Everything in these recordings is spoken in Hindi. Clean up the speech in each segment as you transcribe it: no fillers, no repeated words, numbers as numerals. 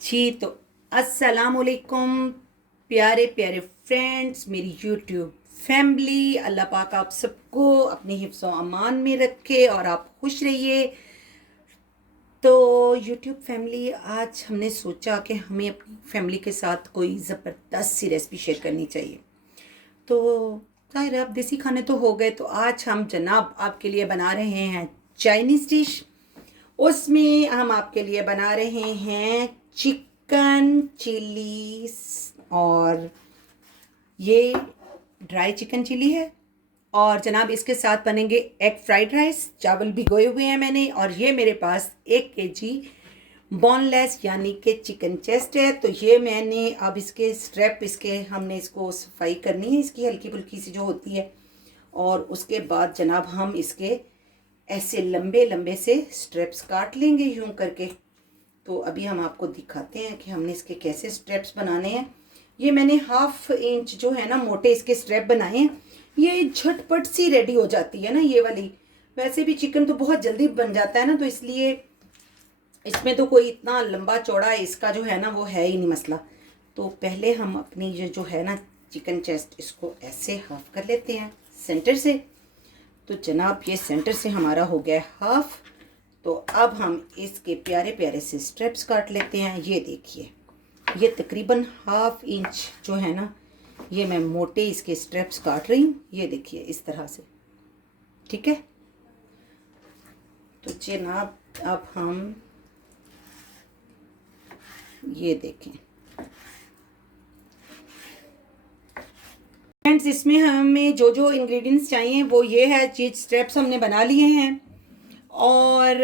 जी तो अस्सलाम वालेकुम प्यारे प्यारे फ्रेंड्स, मेरी यूट्यूब फैमिली। अल्लाह पाक आप सबको अपने हिफ्ज़ व अमान में रखे और आप खुश रहिए। तो यूट्यूब फैमिली, आज हमने सोचा कि हमें अपनी फैमिली के साथ कोई ज़बरदस्त सी रेसिपी शेयर करनी चाहिए। तो ज़ाहिर है अब देसी खाने तो हो गए, तो आज हम जनाब आपके लिए बना रहे हैं चाइनीज़ डिश। उसमें हम आपके लिए बना रहे हैं चिकन चिली, और ये ड्राई चिकन चिली है। और जनाब इसके साथ बनेंगे एग फ्राइड राइस। चावल भिगोए हुए हैं मैंने, और ये मेरे पास 1 kg बोनलेस यानी कि चिकन चेस्ट है। तो ये मैंने अब इसके स्ट्रैप, इसके हमने इसको सफाई करनी है, इसकी हल्की फुल्की सी जो होती है। और उसके बाद जनाब हम इसके ऐसे लंबे लंबे से स्ट्रेप्स काट लेंगे यूं करके। तो अभी हम आपको दिखाते हैं कि हमने इसके कैसे स्ट्रेप्स बनाने हैं। ये मैंने 1/2 इंच जो है ना मोटे इसके स्ट्रेप बनाए हैं। ये झटपट सी रेडी हो जाती है ना ये वाली। वैसे भी चिकन तो बहुत जल्दी बन जाता है ना, तो इसलिए इसमें तो कोई इतना लंबा चौड़ा इसका जो है ना वो है ही नहीं मसला। तो पहले हम अपनी ये जो है ना चिकन चेस्ट, इसको ऐसे हाफ कर लेते हैं सेंटर से। तो जनाब ये सेंटर से हमारा हो गया हाफ। तो अब हम इसके प्यारे प्यारे से स्ट्रिप्स काट लेते हैं। ये देखिए, ये तकरीबन 1/2 इंच जो है ना, ये मैं मोटे इसके स्ट्रिप्स काट रही हूँ। ये देखिए इस तरह से, ठीक है। तो जनाब अब हम ये देखें फ्रेंड्स, इसमें हमें जो जो इंग्रेडिएंट्स चाहिए वो ये है। चीज स्ट्रेप्स हमने बना लिए हैं, और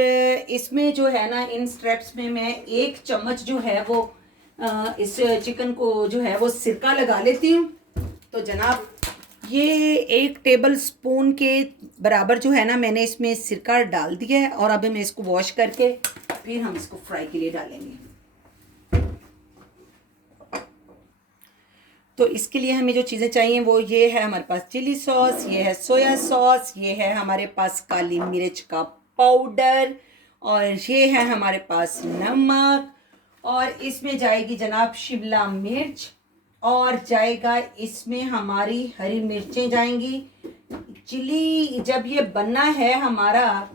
इसमें जो है ना इन स्ट्रेप्स में मैं 1 चम्मच जो है वो इस चिकन को जो है वो सिरका लगा लेती हूँ। तो जनाब ये 1 टेबल स्पून के बराबर जो है ना मैंने इसमें सिरका डाल दिया है। और अब हम इसको वॉश करके फिर हम इसको फ्राई के लिए डालेंगे। तो इसके लिए हमें जो चीज़ें चाहिए वो ये है, हमारे पास चिली सॉस, ये है सोया सॉस, ये है हमारे पास काली मिर्च का पाउडर, और ये है हमारे पास नमक, और इसमें जाएगी जनाब शिमला मिर्च, और जाएगा इसमें हमारी हरी मिर्चें जाएंगी। चिली जब ये बनना है हमारा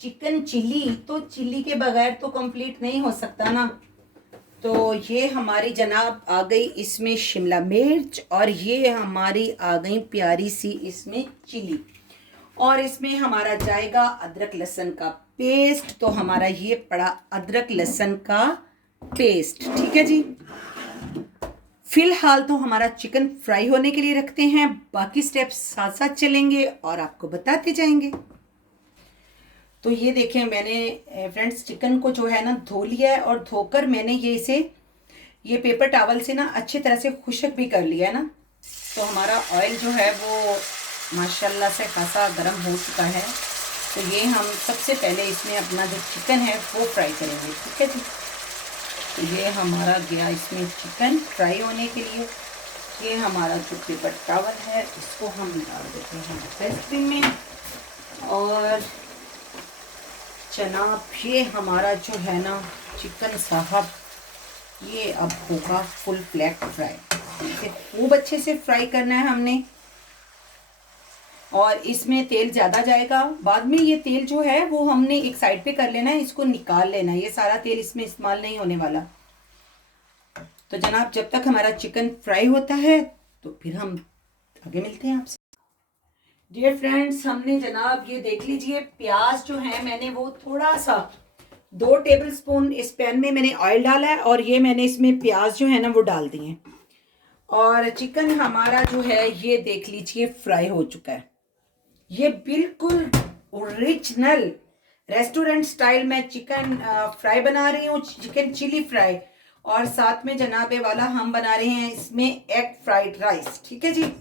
चिकन चिली, तो चिली के बगैर तो कंप्लीट नहीं हो सकता ना। तो ये हमारी जनाब आ गई इसमें शिमला मिर्च, और ये हमारी आ गई प्यारी सी इसमें चिली, और इसमें हमारा जाएगा अदरक लहसुन का पेस्ट। तो हमारा ये पड़ा अदरक लहसुन का पेस्ट, ठीक है जी। फिलहाल तो हमारा चिकन फ्राई होने के लिए रखते हैं, बाकी स्टेप्स साथ साथ चलेंगे और आपको बताते जाएंगे। तो ये देखें मैंने फ्रेंड्स चिकन को जो है ना धो लिया है, और धोकर मैंने ये पेपर टॉवल से ना अच्छी तरह से खुशक भी कर लिया है ना। तो हमारा ऑयल जो है वो माशाल्लाह से खासा गर्म हो चुका है। तो ये हम सबसे पहले इसमें अपना जो चिकन है वो फ्राई करेंगे, ठीक है जी। तो ये हमारा गया इसमें चिकन फ्राई होने के लिए। ये हमारा जो पेपर टॉवल है इसको हम डाल देते हैं डस्टबिन में। और जनाब ये हमारा जो है ना चिकन साहब, ये अब होगा फुल ब्लैक फ्राई। इसे खूब अच्छे से फ्राई करना है हमने, और इसमें तेल ज़्यादा जाएगा। बाद में ये तेल जो है वो हमने एक साइड पे कर लेना है, इसको निकाल लेना है। ये सारा तेल इसमें इस्तेमाल नहीं होने वाला। तो जनाब जब तक हमारा चिकन फ्राई होता है तो फिर हम आगे मिलते हैं आपसे। डियर फ्रेंड्स, हमने जनाब ये देख लीजिए प्याज जो है मैंने वो थोड़ा सा 2 टेबल स्पून इस पैन में मैंने ऑयल डाला है, और ये मैंने इसमें प्याज जो है ना वो डाल दिए हैं। और चिकन हमारा जो है ये देख लीजिए फ्राई हो चुका है। ये बिल्कुल ओरिजिनल रेस्टोरेंट स्टाइल में चिकन फ्राई बना रही हूँ, चिकन चिली फ्राई। और साथ में जनाबे वाला हम बना रहे हैं इसमें एग फ्राइड राइस, ठीक है जी।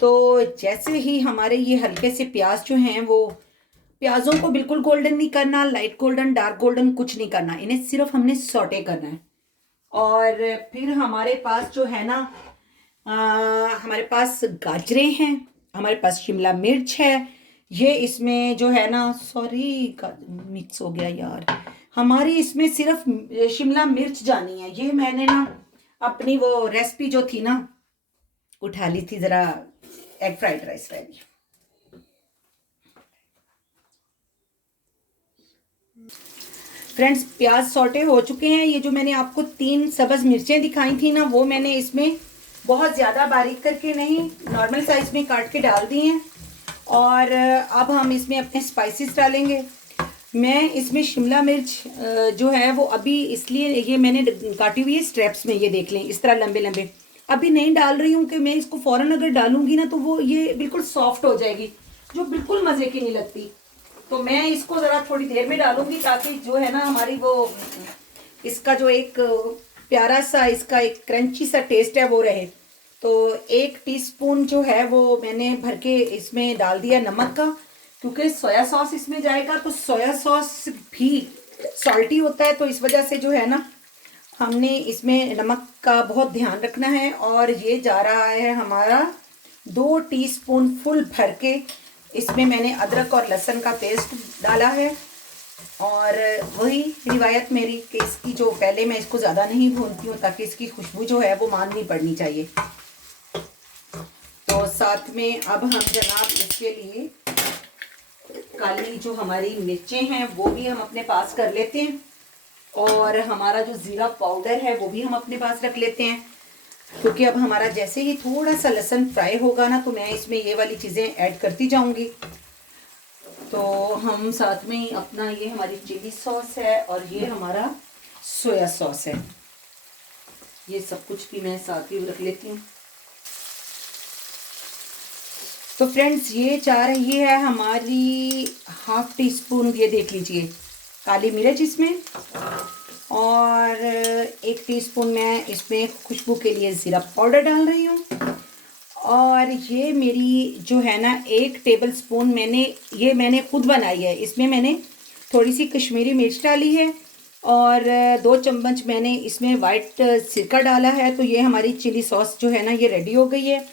तो जैसे ही हमारे ये हल्के से प्याज जो हैं वो, प्याजों को बिल्कुल गोल्डन नहीं करना, लाइट गोल्डन डार्क गोल्डन कुछ नहीं करना, इन्हें सिर्फ हमने सौटे करना है। और फिर हमारे पास जो है ना हमारे पास गाजरें हैं, हमारे पास शिमला मिर्च है। ये इसमें जो है ना, सॉरी मिक्स हो गया यार, हमारी इसमें सिर्फ शिमला मिर्च जानी है। ये मैंने ना अपनी वो रेसिपी जो थी ना उठा ली थी, ज़रा एग फ्राइड राइस वाली। फ्रेंड्स, प्याज सौटे हो चुके हैं। ये जो मैंने आपको 3 सब्ज़ मिर्चें दिखाई थी ना, वो मैंने इसमें बहुत ज़्यादा बारीक करके नहीं, नॉर्मल साइज़ में काट के डाल दी हैं। और अब हम इसमें अपने स्पाइसेस डालेंगे। मैं इसमें शिमला मिर्च जो है वो अभी इसलिए ये मैंने काटी हुई है स्ट्रैप्स में, ये देख लें इस तरह लंबे लंबे। अभी नहीं डाल रही हूँ कि मैं इसको फ़ौरन अगर डालूंगी ना तो वो ये बिल्कुल सॉफ्ट हो जाएगी, जो बिल्कुल मज़े की नहीं लगती। तो मैं इसको ज़रा थोड़ी देर में डालूंगी ताकि जो है ना हमारी वो इसका जो एक प्यारा सा इसका एक क्रंची सा टेस्ट है वो रहे। तो 1 टीस्पून जो है वो मैंने भर के इसमें डाल दिया नमक का, क्योंकि सोया सॉस इसमें जाएगा तो सोया सॉस भी सॉल्टी होता है, तो इस वजह से जो है ना हमने इसमें नमक का बहुत ध्यान रखना है। और ये जा रहा है हमारा 2 टीस्पून फुल भर के। इसमें मैंने अदरक और लहसुन का पेस्ट डाला है। और वही रिवायत मेरी कि इसकी जो पहले मैं इसको ज़्यादा नहीं भूनती हूँ ताकि इसकी खुशबू जो है वो माननी पड़नी चाहिए। तो साथ में अब हम जनाब इसके लिए काली जो हमारी मिर्चें हैं वो भी हम अपने पास कर लेते हैं। और हमारा जो ज़ीरा पाउडर है वो भी हम अपने पास रख लेते हैं, क्योंकि अब हमारा जैसे ही थोड़ा सा लहसुन फ्राई होगा ना तो मैं इसमें ये वाली चीज़ें ऐड करती जाऊंगी। तो हम साथ में ही अपना ये हमारी चिली सॉस है और ये हमारा सोया सॉस है, ये सब कुछ भी मैं साथ ही रख लेती हूँ। तो फ्रेंड्स, ये जा रही है हमारी 1/2 टीस्पून, ये देख लीजिए काली मिर्च इसमें। और 1 टीस्पून मैं इसमें खुशबू के लिए ज़ीरा पाउडर डाल रही हूँ। और ये मेरी जो है ना 1 टेबल स्पून मैंने खुद बनाई है। इसमें मैंने थोड़ी सी कश्मीरी मिर्च डाली है और 2 चम्मच मैंने इसमें वाइट सिरका डाला है। तो ये हमारी चिली सॉस जो है ना ये रेडी हो गई है।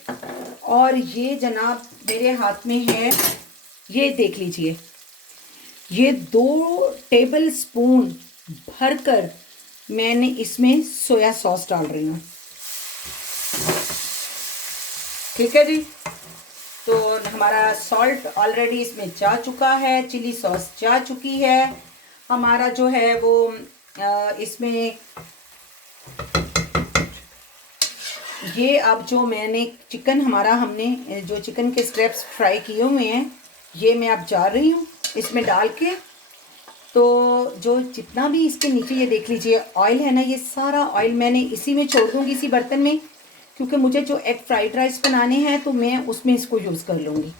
और ये जनाब मेरे हाथ में है, ये देख लीजिए, ये 2 टेबल स्पून भरकर मैंने इसमें सोया सॉस डाल रही हूँ। ठीक है जी। तो हमारा सॉल्ट ऑलरेडी इसमें जा चुका है, चिली सॉस जा चुकी है, हमारा जो है वो इसमें ये अब जो मैंने चिकन हमने जो चिकन के स्ट्रिप्स फ्राई किए हुए हैं ये मैं अब जा रही हूँ इसमें डाल के। तो जो जितना भी इसके नीचे ये देख लीजिए ऑयल है ना, ये सारा ऑयल मैंने इसी में छोड़ दूँगी, इसी बर्तन में, क्योंकि मुझे जो एग फ्राइड राइस बनाने हैं तो मैं उसमें इसको यूज़ कर लूँगी।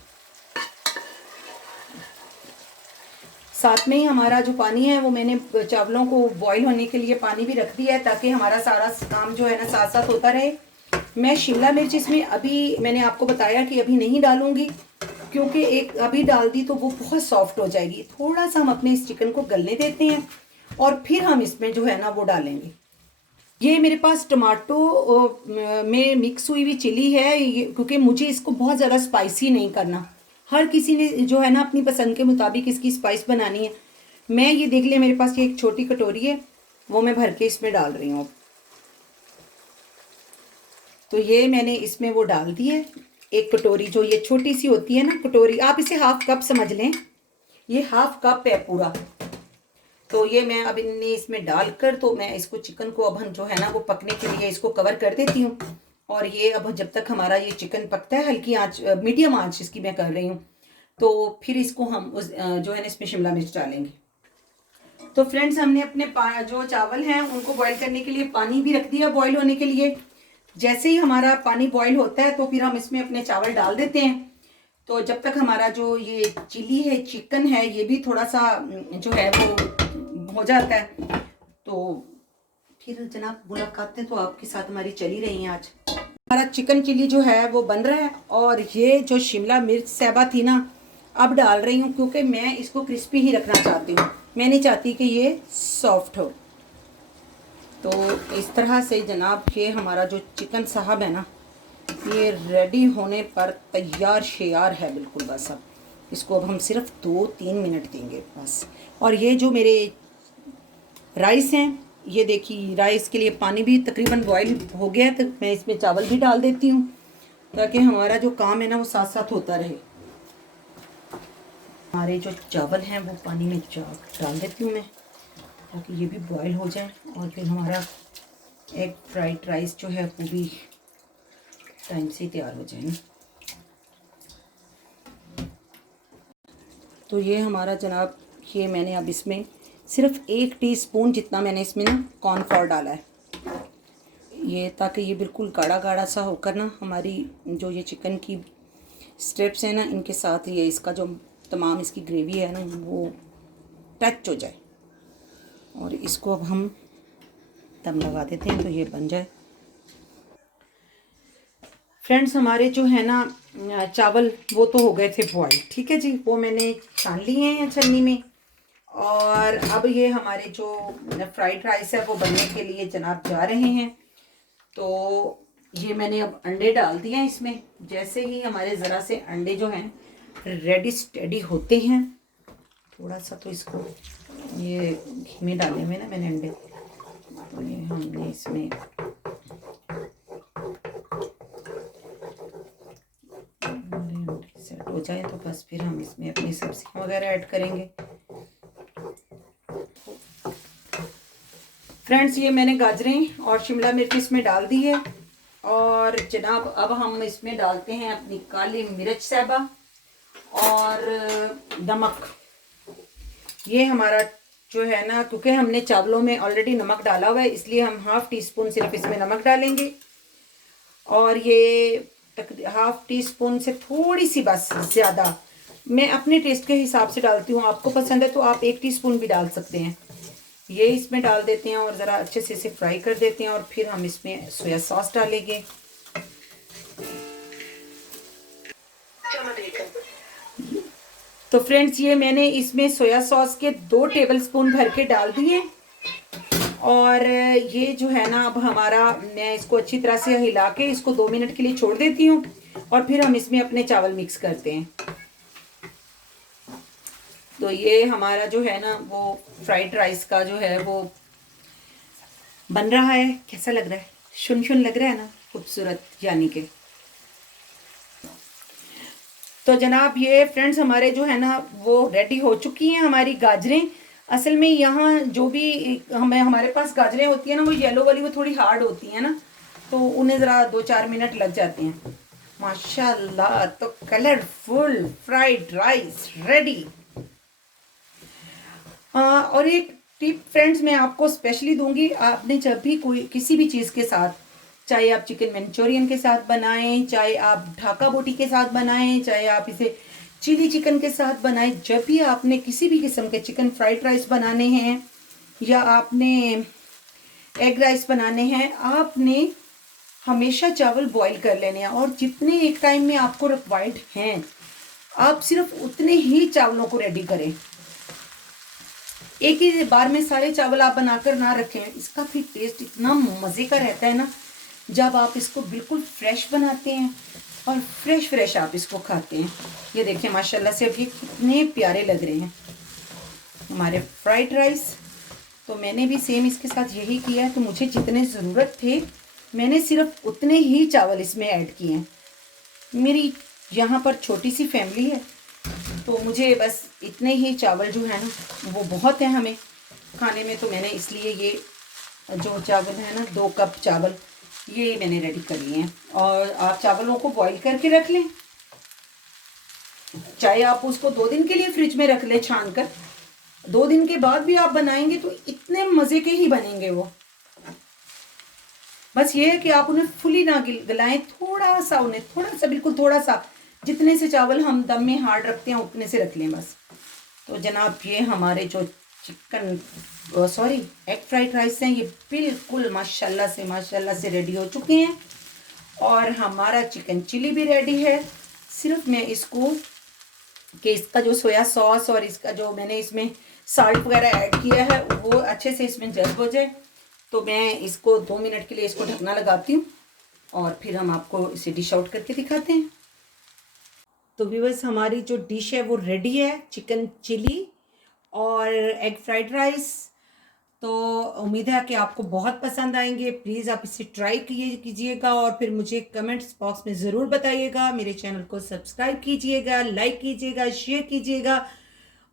साथ में ही हमारा जो पानी है वो मैंने चावलों को बॉईल होने के लिए पानी भी रख दिया है ताकि हमारा सारा काम जो है ना साथ साथ होता रहे। मैं शिमला मिर्च इसमें अभी मैंने आपको बताया कि अभी नहीं डालूंगी, क्योंकि एक अभी डाल दी तो वो बहुत सॉफ्ट हो जाएगी। थोड़ा सा हम अपने इस चिकन को गलने देते हैं और फिर हम इसमें जो है ना वो डालेंगे। ये मेरे पास टमाटो में मिक्स हुई हुई चिली है, क्योंकि मुझे इसको बहुत ज़्यादा स्पाइसी नहीं करना। हर किसी ने जो है ना अपनी पसंद के मुताबिक इसकी स्पाइस बनानी है। मैं ये देख लिया, मेरे पास ये एक छोटी कटोरी है वो मैं भर के इसमें डाल रही हूँ। तो ये मैंने इसमें वो डाल दी है, एक कटोरी, जो ये छोटी सी होती है ना कटोरी, आप इसे 1/2 कप समझ लें, ये 1/2 कप है पूरा। तो ये मैं अब इसमें डालकर तो मैं इसको चिकन को अब हम जो है ना वो पकने के लिए इसको कवर कर देती हूँ। और ये अब जब तक हमारा ये चिकन पकता है, हल्की आंच मीडियम आंच इसकी मैं कर रही हूँ, तो फिर इसको हम उस जो है ना इसमें शिमला मिर्च डालेंगे। तो फ्रेंड्स, हमने अपने जो चावल हैं उनको बॉईल करने के लिए पानी भी रख दिया बॉईल होने के लिए। जैसे ही हमारा पानी बॉईल होता है तो फिर हम इसमें अपने चावल डाल देते हैं। तो जब तक हमारा जो ये चिली है, चिकन है, ये भी थोड़ा सा जो है वो हो जाता है, तो फिर जनाब मुलाकातें तो आपके साथ हमारी चली रही हैं। आज हमारा चिकन चिली जो है वो बन रहा है और ये जो शिमला मिर्च सैबा थी ना अब डाल रही हूँ, क्योंकि मैं इसको क्रिस्पी ही रखना चाहती हूँ, मैं नहीं चाहती कि ये सॉफ्ट हो। तो इस तरह से जनाब ये हमारा जो चिकन साहब है ना ये रेडी होने पर तैयार शेयार है बिल्कुल। बस अब इसको अब हम सिर्फ 2-3 मिनट देंगे बस। और ये जो मेरे राइस हैं, ये देखिए राइस के लिए पानी भी तकरीबन बॉईल हो गया है, तो मैं इसमें चावल भी डाल देती हूँ ताकि हमारा जो काम है ना वो साथ साथ होता रहे। हमारे जो चावल हैं वो पानी में डाल देती हूँ मैं ताकि ये भी बॉईल हो जाए और फिर हमारा एग फ्राइड राइस जो है वो भी टाइम से तैयार हो जाए। तो ये हमारा जनाब, ये मैंने अब इसमें सिर्फ 1 टीस्पून जितना मैंने इसमें ना कॉर्नफ्लोर डाला है, ये ताकि ये बिल्कुल गाढ़ा गाढ़ा सा होकर ना हमारी जो ये चिकन की स्ट्रिप्स हैं ना इनके साथ ये इसका जो तमाम इसकी ग्रेवी है ना वो टच हो जाए। और इसको अब हम दम लगा देते हैं तो ये बन जाए। फ्रेंड्स हमारे जो है ना चावल वो तो हो गए थे बॉयल, ठीक है जी, वो मैंने छान लिए हैं छन्नी में। और अब ये हमारे जो फ्राइड राइस है वो बनने के लिए जनाब जा रहे हैं। तो ये मैंने अब अंडे डाल दिए हैं इसमें। जैसे ही हमारे ज़रा से अंडे जो हैं रेडी स्टेडी होते हैं, थोड़ा सा तो इसको ये घी में डाले हुए ना मैंने अंडे, तो ये हमने इसमें सेट हो जाए तो बस फिर हम इसमें अपनी सब्जियां वगैरह ऐड करेंगे। फ्रेंड्स ये मैंने गाजरें और शिमला मिर्च इसमें डाल दी है। और जनाब अब हम इसमें डालते हैं अपनी काली मिर्च साहबा और नमक। ये हमारा जो है ना, क्योंकि हमने चावलों में ऑलरेडी नमक डाला हुआ है इसलिए हम 1/2 टीस्पून सिर्फ इसमें नमक डालेंगे। और ये 1/2 टीस्पून से थोड़ी सी बस ज़्यादा, मैं अपने टेस्ट के हिसाब से डालती हूँ, आपको पसंद है तो आप 1 टीस्पून भी डाल सकते हैं। ये इसमें डाल देते हैं और ज़रा अच्छे से इसे फ्राई कर देते हैं। और फिर हम इसमें सोया सॉस डालेंगे। तो फ्रेंड्स ये मैंने इसमें सोया सॉस के 2 टेबलस्पून भर के डाल दिए। और ये जो है ना अब हमारा, मैं इसको अच्छी तरह से हिला के इसको 2 मिनट के लिए छोड़ देती हूँ और फिर हम इसमें अपने चावल मिक्स करते हैं। तो ये हमारा जो है ना वो फ्राइड राइस का जो है वो बन रहा है। कैसा लग रहा है? शुन शुन लग रहा है ना, खूबसूरत यानी कि। तो जनाब ये फ्रेंड्स हमारे जो है ना वो रेडी हो चुकी हैं हमारी गाजरें। असल में यहाँ जो भी हमारे पास गाजरें होती हैं ना वो येलो वाली वो थोड़ी हार्ड होती हैं ना, तो उन्हें ज़रा 2-4 मिनट लग जाते हैं। माशाल्लाह, तो कलरफुल फ्राइड राइस रेडी। और एक टिप फ्रेंड्स मैं आपको स्पेशली दूंगी, आपने जब भी कोई किसी भी चीज़ के साथ, चाहे आप चिकन मंचूरियन के साथ बनाएं, चाहे आप ढाका बोटी के साथ बनाएं, चाहे आप इसे चिली चिकन के साथ बनाएं, जब भी आपने किसी भी किस्म के चिकन फ्राइड राइस बनाने हैं या आपने एग राइस बनाने हैं, आपने हमेशा चावल बॉईल कर लेने हैं। और जितने एक टाइम में आपको रिक्वायर्ड हैं आप सिर्फ उतने ही चावलों को रेडी करें। एक ही बार में सारे चावल आप बनाकर ना रखें, इसका फिर टेस्ट इतना मज़े का रहता है ना जब आप इसको बिल्कुल फ्रेश बनाते हैं और फ्रेश फ्रेश आप इसको खाते हैं। ये देखें माशाल्लाह से अब ये कितने प्यारे लग रहे हैं हमारे फ्राइड राइस। तो मैंने भी सेम इसके साथ यही किया है कि मुझे जितने ज़रूरत थे मैंने सिर्फ उतने ही चावल इसमें ऐड किए हैं। मेरी यहाँ पर छोटी सी फैमिली है तो मुझे बस इतने ही चावल जो है ना वो बहुत है हमें खाने में। तो मैंने इसलिए ये जो चावल है ना 2 कप चावल ये मैंने रेडी कर लिए हैं। और आप चावलों को बॉईल करके रख लें, चाहे आप उसको 2 दिन के लिए फ्रिज में रख लें छान कर, 2 दिन के बाद भी आप बनाएंगे तो इतने मज़े के ही बनेंगे वो। बस ये है कि आप उन्हें फुली ना गलाएं, थोड़ा सा उन्हें थोड़ा सा बिल्कुल थोड़ा सा, जितने से चावल हम दम में हार्ड रखते हैं उतने से रख लें बस। तो जनाब ये हमारे जो एग फ्राइड राइस हैं ये बिल्कुल माशाल्लाह से रेडी हो चुके हैं। और हमारा चिकन चिली भी रेडी है। सिर्फ मैं इसको कि इसका जो सोया सॉस और इसका जो मैंने इसमें साल्ट वगैरह ऐड किया है वो अच्छे से इसमें जज्ब हो जाए, तो मैं इसको 2 मिनट के लिए इसको ढकना लगाती हूँ और फिर हम आपको इसे डिश आउट करके दिखाते हैं। तो व्यूअर्स हमारी जो डिश है वो रेडी है, चिकन चिली और एग फ्राइड राइस। तो उम्मीद है कि आपको बहुत पसंद आएंगे। प्लीज़ आप इसे ट्राई कीजिएगा और फिर मुझे कमेंट्स बॉक्स में ज़रूर बताइएगा। मेरे चैनल को सब्सक्राइब कीजिएगा, लाइक कीजिएगा, शेयर कीजिएगा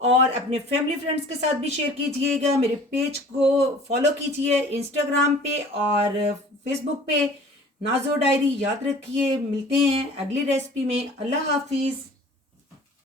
और अपने फैमिली फ्रेंड्स के साथ भी शेयर कीजिएगा। मेरे पेज को फॉलो कीजिए इंस्टाग्राम पे और फेसबुक पे, नाज़ो डायरी। याद रखिए, मिलते हैं अगली रेसिपी में। अल्लाह हाफिज़।